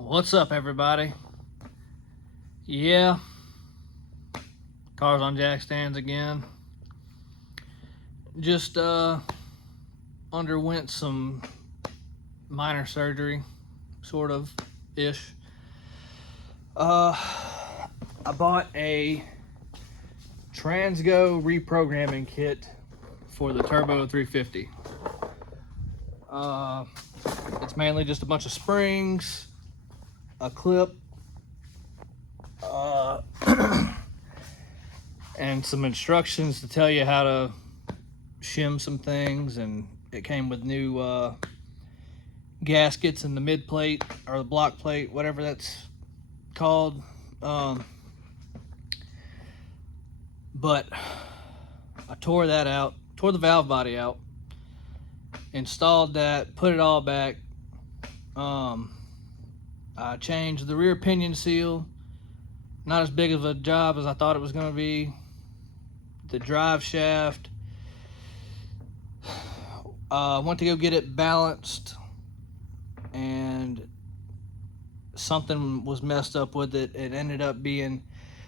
What's up, everybody? Yeah, cars on jack stands again. Just underwent some minor surgery, sort of ish. I bought a Transgo reprogramming kit for the Turbo 350. It's mainly just a bunch of springs, a clip, and some instructions to tell you how to shim some things. And it came with new gaskets in the mid plate or the block plate, whatever that's called. But I tore that out, tore the valve body out, installed that, put it all back. I changed the rear pinion seal. Not as big of a job as I thought it was going to be. The drive shaft, went to go get it balanced, and something was messed up with it. It ended up being,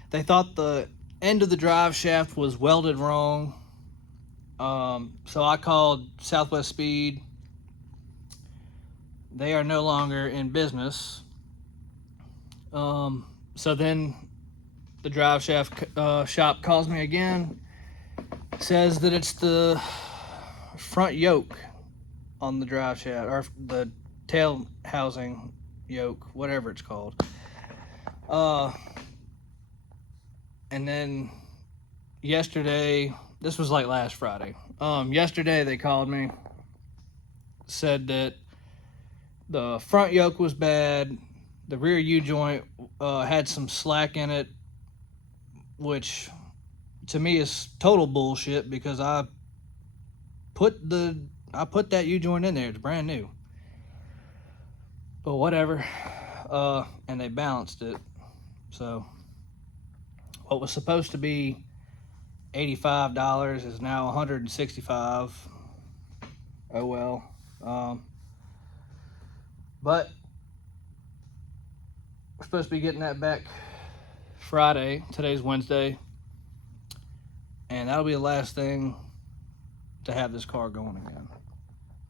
they thought the end of the drive shaft was welded wrong. So I called Southwest Speed. They are no longer in business. So then the drive shaft shop calls me again, says that it's the front yoke on the drive shaft, or the tail housing yoke, whatever it's called. And then yesterday, this was like last Friday. Yesterday they called me, said that the front yoke was bad, the rear U-joint had some slack in it, which to me is total bullshit because I put that U-joint in there. It's brand new. But whatever. And they balanced it. So what was supposed to be $85 is now $165. Oh well. But we're supposed to be getting that back Friday. Today's Wednesday. And that'll be the last thing to have this car going again.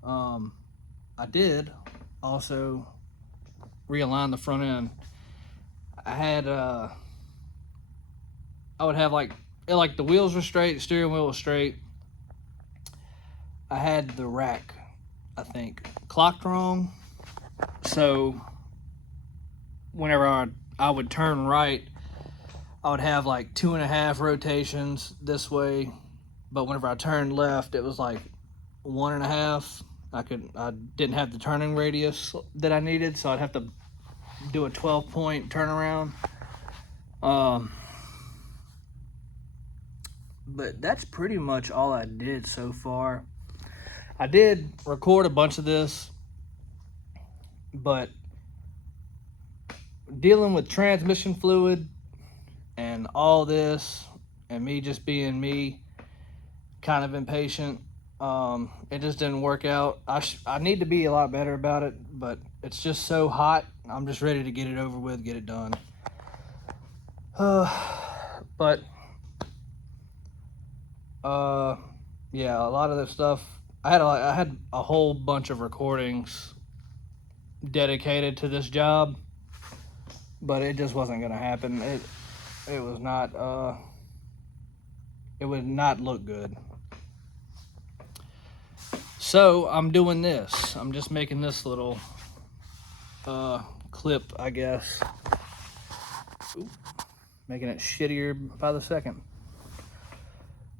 I did also realign the front end. I would have like the wheels were straight, the steering wheel was straight. I had the rack, I think, clocked wrong. So whenever I would turn right, I would have like 2.5 rotations this way, but whenever I turned left, it was like 1.5. I didn't have the turning radius that I needed, so I'd have to do a 12-point turnaround. But that's pretty much all I did so far. I did record a bunch of this, but dealing with transmission fluid and all this, and me just being me, kind of impatient, it just didn't work out. I need to be a lot better about it, but it's just so hot. I'm just ready to get it over with, get it done. But yeah, a lot of this stuff, I had a whole bunch of recordings dedicated to this job, but it just wasn't gonna happen. It was not, it would not look good. So I'm doing this. I'm just making this little clip, I guess. Ooh, making it shittier by the second.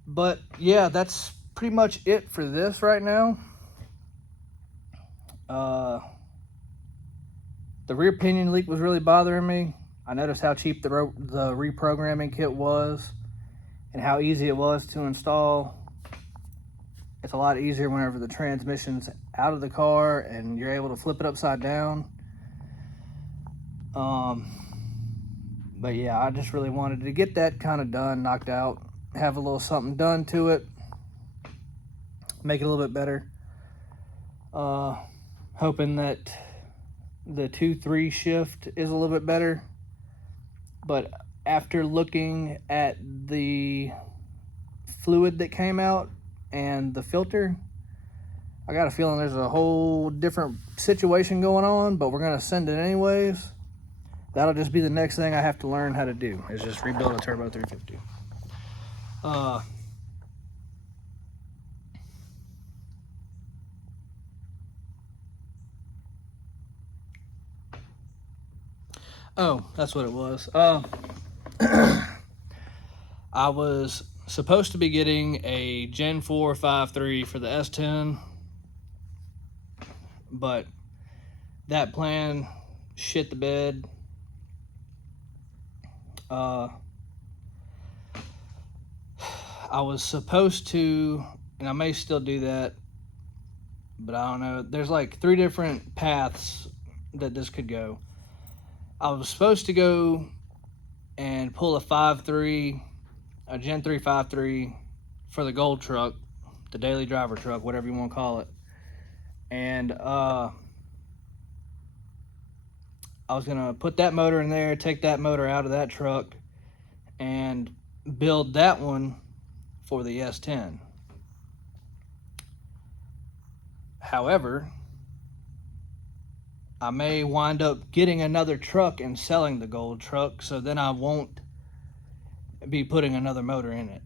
But yeah, that's pretty much it for this right now. The rear pinion leak was really bothering me. I noticed how cheap the reprogramming kit was and how easy it was to install. It's a lot easier whenever the transmission's out of the car and you're able to flip it upside down. But yeah, I just really wanted to get that kind of done, knocked out, have a little something done to it, make it a little bit better. Hoping that the 2-3 shift is a little bit better. But after looking at the fluid that came out and the filter, I got a feeling there's a whole different situation going on, but we're going to send it anyways. That'll just be the next thing I have to learn how to do, is just rebuild a turbo 350. Oh, that's what it was. I was supposed to be getting a Gen 4 5.3 for the S10, but that plan shit the bed. I was supposed to, and I may still do that, but I don't know. There's like 3 different paths that this could go. I was supposed to go and pull a 5.3, a Gen 3 5.3 for the gold truck, the daily driver truck, whatever you want to call it. And I was going to put that motor in there, take that motor out of that truck, and build that one for the S10. However, I may wind up getting another truck and selling the gold truck, so then I won't be putting another motor in it.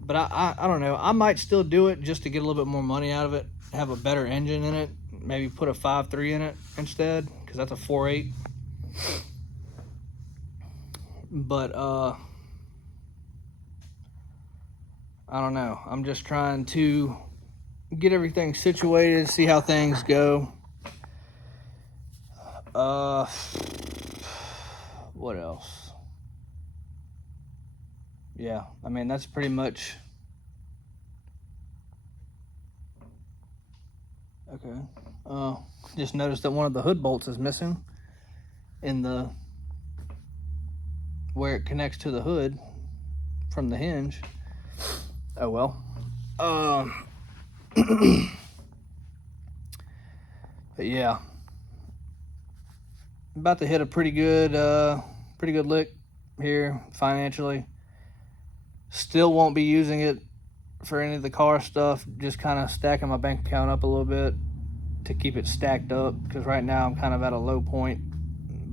But I don't know. I might still do it just to get a little bit more money out of it, have a better engine in it, maybe put a 5.3 in it instead, because that's a 4.8. But I don't know. I'm just trying to get everything situated, see how things go. What else? Yeah, I mean, that's pretty much. Okay. Just noticed that one of the hood bolts is missing in the where it connects to the hood from the hinge. Oh well. But yeah, about to hit a pretty good lick here financially. Still won't be using it for any of the car stuff, just kind of stacking my bank account up a little bit to keep it stacked up, because right now I'm kind of at a low point.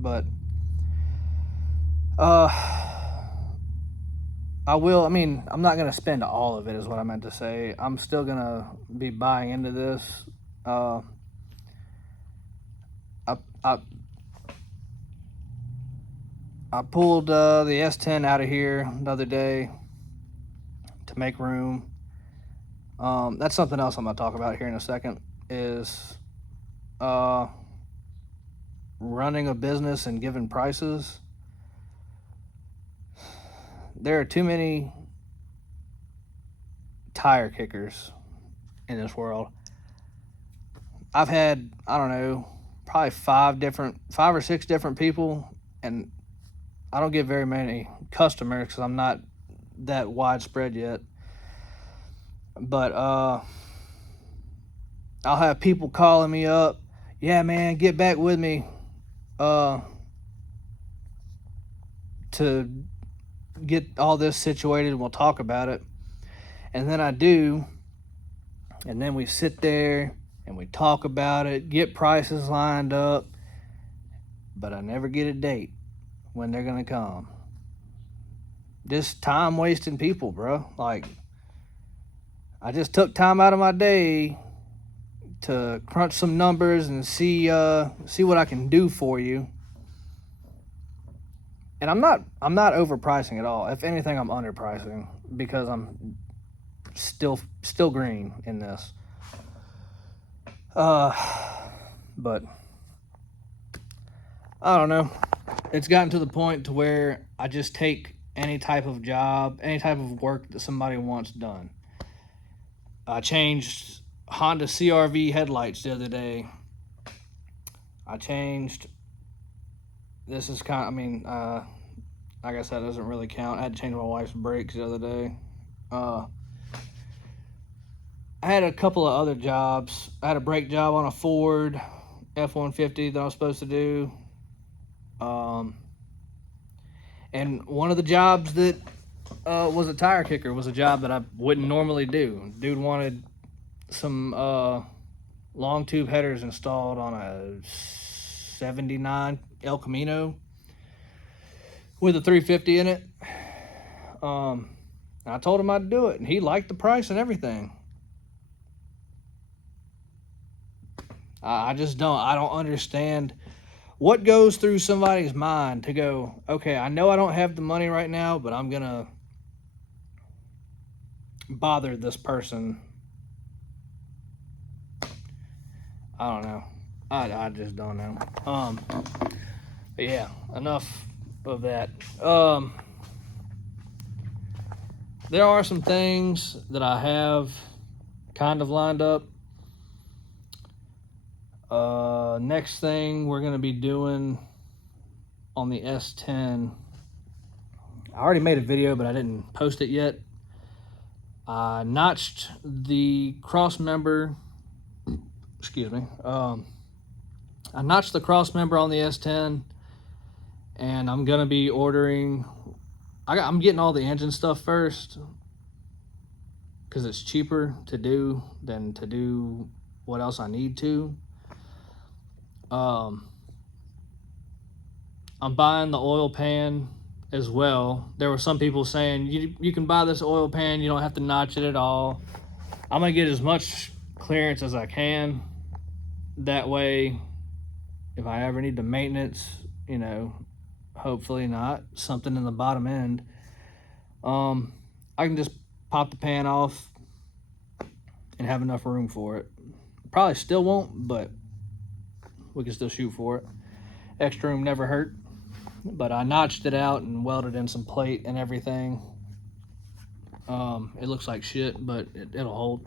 But I mean, I'm not gonna spend all of it, is what I meant to say. I'm still gonna be buying into this. I pulled the S10 out of here the other day to make room. That's something else I'm gonna talk about here in a second, is running a business and giving prices. There are too many tire kickers in this world. I've had, I don't know, probably 5 or 6 different people, and I don't get very many customers because I'm not that widespread yet. But I'll have people calling me up, yeah man, get back with me to get all this situated and we'll talk about it. And then I do, and then we sit there and we talk about it, get prices lined up, but I never get a date when they're gonna come. Just time wasting people, bro. Like, I just took time out of my day to crunch some numbers and see what I can do for you. And I'm not overpricing at all. If anything, I'm underpricing because I'm still green in this. But I don't know. It's gotten to the point to where I just take any type of job, any type of work that somebody wants done. I changed Honda CR-V headlights the other day. I changed, this is kind of, I mean, I guess that doesn't really count. I had to change my wife's brakes the other day. I had a couple of other jobs. I had a brake job on a Ford. F-150 that I was supposed to do. And one of the jobs that was a tire kicker was a job that I wouldn't normally do. Dude wanted some long tube headers installed on a 79 El Camino with a 350 in it. I told him I'd do it, and he liked the price and everything. I just I don't understand what goes through somebody's mind to go, okay, I know I don't have the money right now, but I'm gonna bother this person. I don't know. I just don't know. But yeah, enough of that. There are some things that I have kind of lined up. Next thing we're gonna be doing on the S10. I already made a video, but I didn't post it yet. I notched the cross member. Excuse me. I notched the cross member on the S10, and I'm gonna be ordering. I'm getting all the engine stuff first because it's cheaper to do than to do what else I need to. I'm buying the oil pan as well. There were some people saying you can buy this oil pan, you don't have to notch it at all. I'm gonna get as much clearance as I can. That way, if I ever need to maintenance, you know, hopefully not something in the bottom end, I can just pop the pan off and have enough room for it. Probably still won't, but we can still shoot for it. Extra room never hurt. But I notched it out and welded in some plate and everything. It looks like shit, but it'll hold.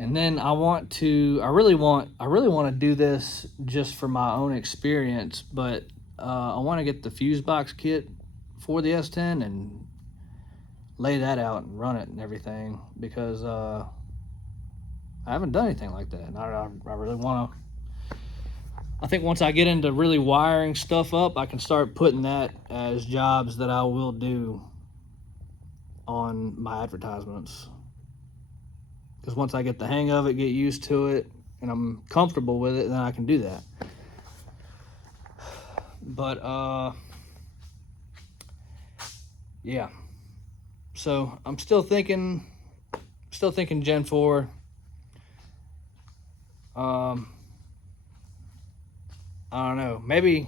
And then I really want to do this just for my own experience, but I want to get the fuse box kit for the S10 and lay that out and run it and everything, because I haven't done anything like that. And I really want to. I think once I get into really wiring stuff up, I can start putting that as jobs that I will do on my advertisements. Because once I get the hang of it, get used to it, and I'm comfortable with it, then I can do that. But, yeah. So I'm still thinking Gen 4. I don't know. Maybe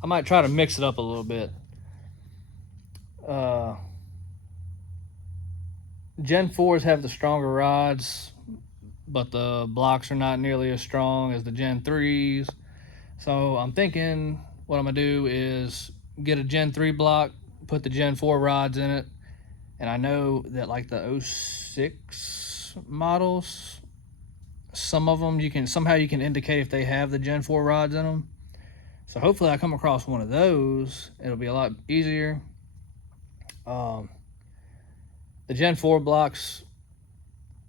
I might try to mix it up a little bit. Gen 4s have the stronger rods, but the blocks are not nearly as strong as the Gen 3s. So I'm thinking what I'm going to do is get a Gen 3 block, put the Gen 4 rods in it. And I know that like the 06 models, some of them you can indicate if they have the Gen 4 rods in them. So hopefully I come across one of those. It'll be a lot easier. The Gen 4 blocks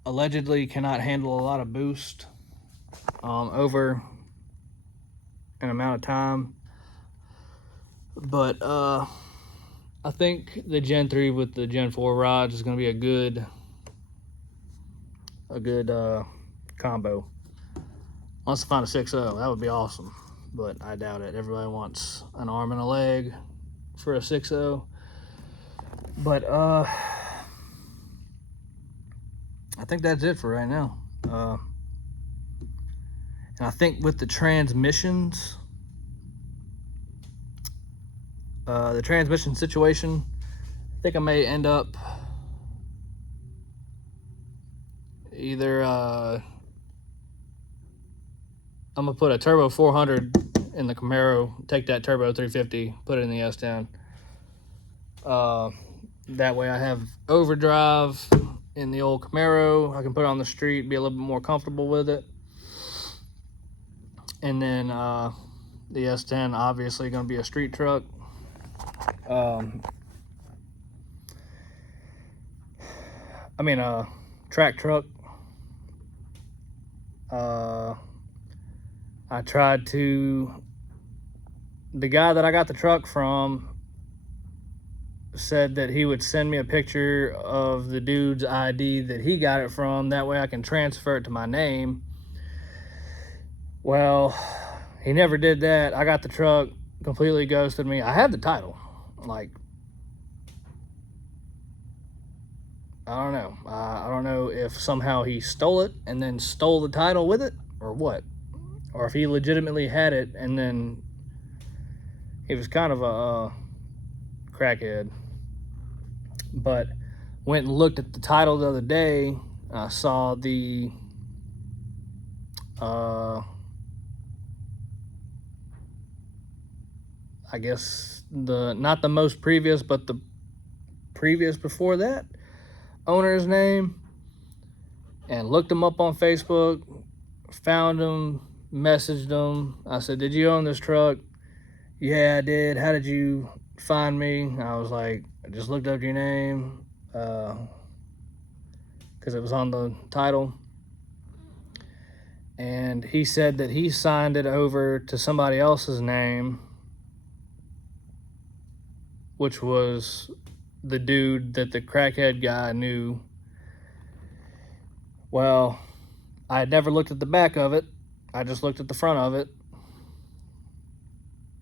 allegedly cannot handle a lot of boost over an amount of time. But I think the Gen 3 with the Gen 4 rods is going to be a good combo. Unless I find a 6.0, that would be awesome, but I doubt it. Everybody wants an arm and a leg for a 6.0. But I think that's it for right now. And I think with the transmissions, the transmission situation, I think I may end up either I'm gonna put a turbo 400 in the Camaro, take that turbo 350, put it in the S10. That way I have overdrive in the old Camaro. I can put it on the street, be a little bit more comfortable with it. And then the S10 obviously gonna be a street truck. I mean a track truck. I tried to, the guy that I got the truck from said that he would send me a picture of the dude's ID that he got it from. That way I can transfer it to my name. Well, he never did that. I got the truck, completely ghosted me. I had the title. Like, I don't know. I don't know if somehow he stole it and then stole the title with it or what. Or if he legitimately had it and then he was kind of a crackhead. But went and looked at the title the other day. I saw the I guess not the most previous, but the previous before that owner's name, and looked him up on Facebook, found him, messaged him. I said, "Did you own this truck?" "Yeah, I did." "How did you find me?" I was like, "I just looked up your name because it was on the title." And he said that he signed it over to somebody else's name, which was the dude that the crackhead guy knew. Well, I had never looked at the back of it. I just looked at the front of it.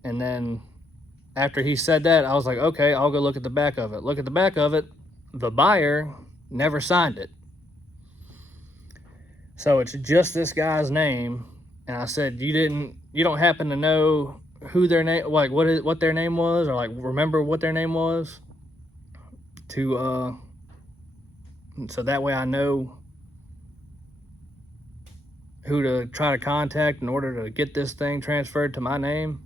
And then after he said that, I was like, okay, I'll go look at the back of it. Look at the back of it. The buyer never signed it. So it's just this guy's name. And I said, you don't happen to know who their name, like what their name was, or like remember what their name was, to so that way I know who to try to contact in order to get this thing transferred to my name.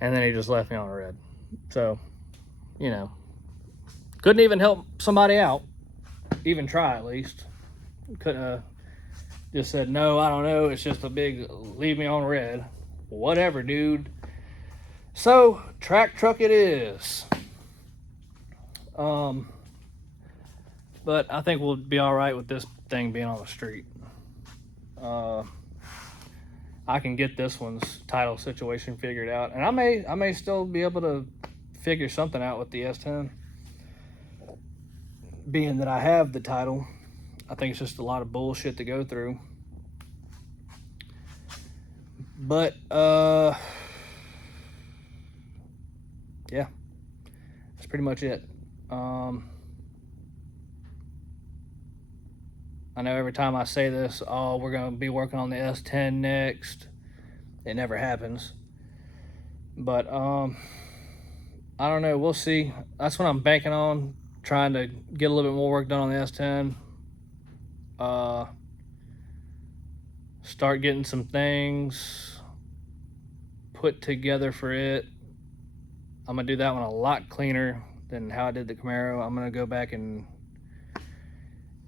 And then he just left me on red. So, you know, couldn't even help somebody out, even try at least. Couldn't just said, "No, I don't know, it's just a big leave me on red." Whatever, dude. So track truck it is. But I think we'll be all right with this thing being on the street. I can get this one's title situation figured out, and I may still be able to figure something out with the S10, being that I have the title. I think it's just a lot of bullshit to go through. But yeah, that's pretty much it. I know every time I say this, oh, we're going to be working on the S10 next. It never happens. But I don't know. We'll see. That's what I'm banking on, trying to get a little bit more work done on the S10. Start getting some things put together for it. I'm going to do that one a lot cleaner than how I did the Camaro. I'm going to go back and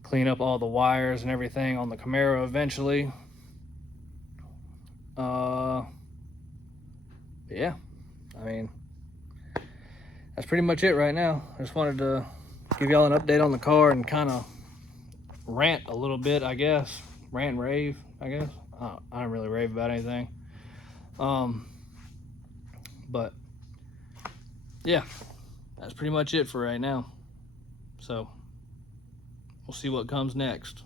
clean up all the wires and everything on the Camaro eventually. Yeah, I mean, that's pretty much it right now. I just wanted to give y'all an update on the car and kind of rant a little bit, I guess. Rant and rave, I guess. I don't really rave about anything. But yeah, that's pretty much it for right now. So we'll see what comes next.